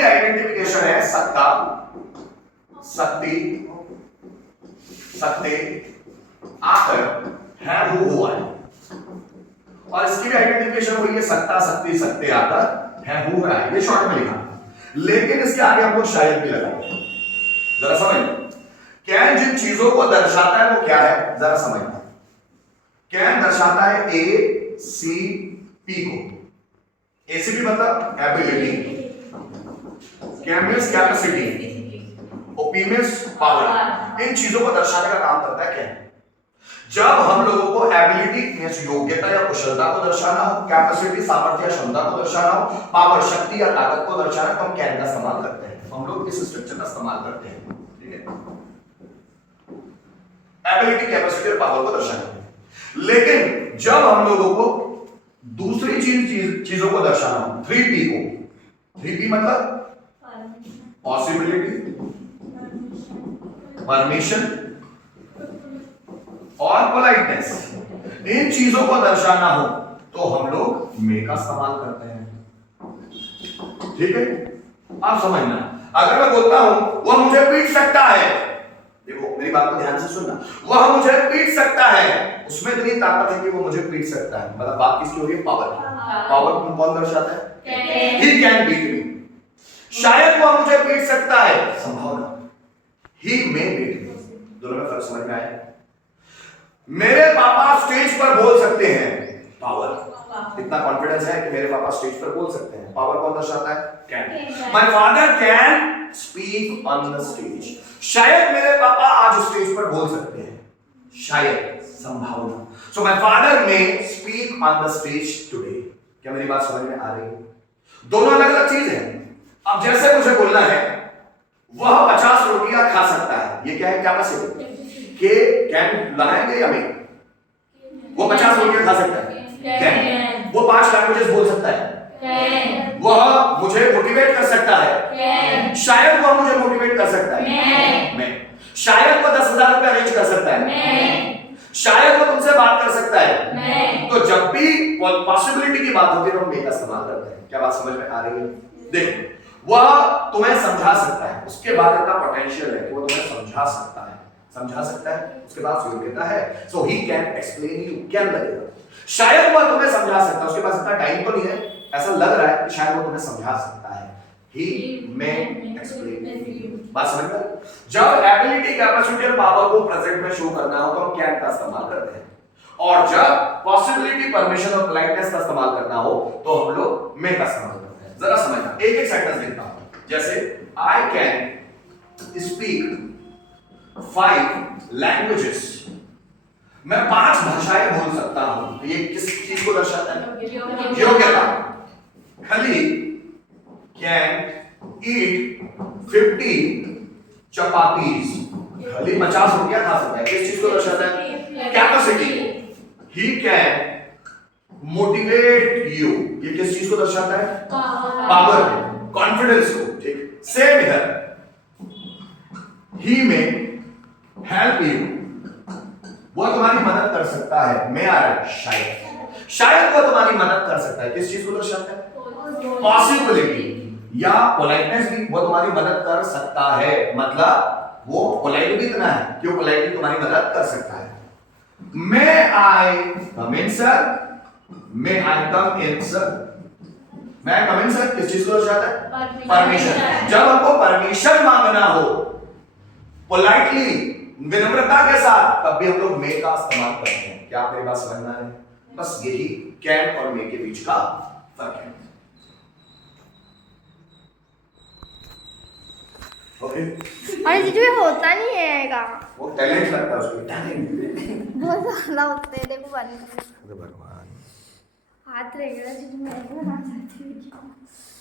की आइडेंटिफिकेशन है सत्ता, शक्ति, सत्य, आकर, है, हुआ है। और इसकी भी आइडेंटिफिकेशन हुई है सत्ता, शक्ति, सत्य, आकर, है, हु है। ये शॉर्ट में लिखा, लेकिन इसके आगे हम लोग शायद भी लगाएंगे। जरा समझ लो, कैन जिन चीजों को दर्शाता है वो क्या है, जरा समझना। कैन दर्शाता है ए सी पी को। एसीपी मतलब एबिलिटी, कैन मींस कैपेसिटी, और पी मींस पावर। इन चीजों को दर्शाने का काम करता है कैन। जब हम लोगों को एबिलिटी मींस योग्यता या कुशलता को दर्शाना हो, कैपेसिटी सामर्थ्य या क्षमता को दर्शाना हो, पावर शक्ति या ताकत को दर्शाना, तो हम कैन का इस्तेमाल करते हैं। तो हम लोग इस स्ट्रक्चर का इस्तेमाल करते हैं, ठीक है, एबिलिटी, कैपेसिटी और पावर को दर्शाने। लेकिन जब हम लोगों को दूसरी चीजों को दर्शाना हो, 3P को, 3P मतलब पॉसिबिलिटी, परमिशन और पोलाइटनेस, इन चीजों को दर्शाना हो तो हम लोग मे का इस्तेमाल करते हैं, ठीक है। आप समझना, अगर मैं बोलता हूं वह मुझे पीट सकता है, देखो मेरी बात को ध्यान से सुनना, वह मुझे पीट सकता है, उसमें इतनी ताकत है कि वो मुझे पीट सकता है, मतलब बात किसकी हो रही है, पावर की। पावर को कौन दर्शाता है, ही कैन बीट मी। शायद वह मुझे पीट सकता है, संभावना, ही मे बीट मी। दोनों में फर्क समझ में आया। मेरे पापा स्टेज पर बोल सकते हैं, पावर, इतना कॉन्फिडेंस है कि मेरे पापा स्टेज पर बोल सकते हैं, पावर कौन दर्शाता है, can. My father can speak on the stage, शायद मेरे पापा आज स्टेज पर बोल सकते हैं, शायद, संभावना। So my father may speak on the stage today. क्या मेरी बात समझ में आ रही है? दोनों अलग अलग चीज है। अब जैसे मुझे बोलना है वह 50 रोटियां खा सकता है, ये क्या है, कैपेसिटी, के कैन लगाएंगे या नहीं, वो 50 रोटियां खा सकता है, कैन। वो 5 लैंग्वेजेस बोल सकता है, कैन। वह मुझे मोटिवेट कर सकता है, कैन। शायद वह मुझे मोटिवेट कर सकता है, मैं। शायद वह 10,000 रुपए अरेंज कर सकता है, मैं। शायद वो तुमसे बात कर सकता है, मैं। तो जब भी पॉसिबिलिटी की बात होती है तो हम मे का इस्तेमाल करते हैं। क्या बात समझ में आ रही है? देखो, वह तुम्हें समझा सकता है, उसके बाद इतना पोटेंशियल है कि वो तुम्हें समझा सकता है, समझा सकता है, उसके पास योग्यता है, so he can explain you, can लगेगा। शायद वह तुम्हें समझा सकता है, उसके पास इतना टाइम तो नहीं है, ऐसा लग रहा है कि शायद वो तुम्हें समझा सकता है, ही मे एक्सप्लेन यू। बात समझ में? जब एबिलिटी, कैपेसिटी और पावर को प्रेजेंट में शो करना हो तो हम कैन का इस्तेमाल करते हैं, और जब पॉसिबिलिटी, परमिशन और पोलाइटनेस का इस्तेमाल करना हो तो हम लोग मे का इस्तेमाल करते हैं। जरा समझना, एक एक सेंटेंस लिखता हूं, जैसे आई कैन स्पीक 5 लैंग्वेजेस, मैं 5 भाषाएं बोल सकता हूं। ये किस चीज को दर्शाता है, योग्यता। खली कैन ईट 50 चपातीज, खली 50 रोटियां खा सकता है, किस चीज को दर्शाता है, capacity. He can motivate you, ये किस चीज को दर्शाता है, पावर, कॉन्फिडेंस को, ठीक। सेम इधर, ही में हेल्प यू, वो तुम्हारी मदद कर सकता है, मे आर, शायद, शायद वो तुम्हारी मदद कर सकता है, किस चीज को दर्शाता है, पॉसिबिलिटी। या पोलाइटनेस भी, वो तुम्हारी मदद कर सकता है, मतलब वो पोलाइट भी इतना है कि वो पोलाइटली तुम्हारी मदद कर सकता है। मे आई कम इन सर, मे आई कम इन सर, मैं कम इन सर किस चीज को दर्शाता है, परमिशन। जब हमको परमिशन मांगना हो पोलाइटली, विनम्रता के साथ, तब भी हम लोग मे का इस्तेमाल करते हैं। क्या आप मेरी बात समझना है? बस यही कैन और मे के बीच का फर्क है। ओके, अरे जीजू ये होता नहीं है, वो टैलेंट लगता है उसको, टैलेंट बहुत ज्यादा होते हैं, देखो बन भगवान। हाथ रहेगा जीजू, मैं बना सकती हूँ।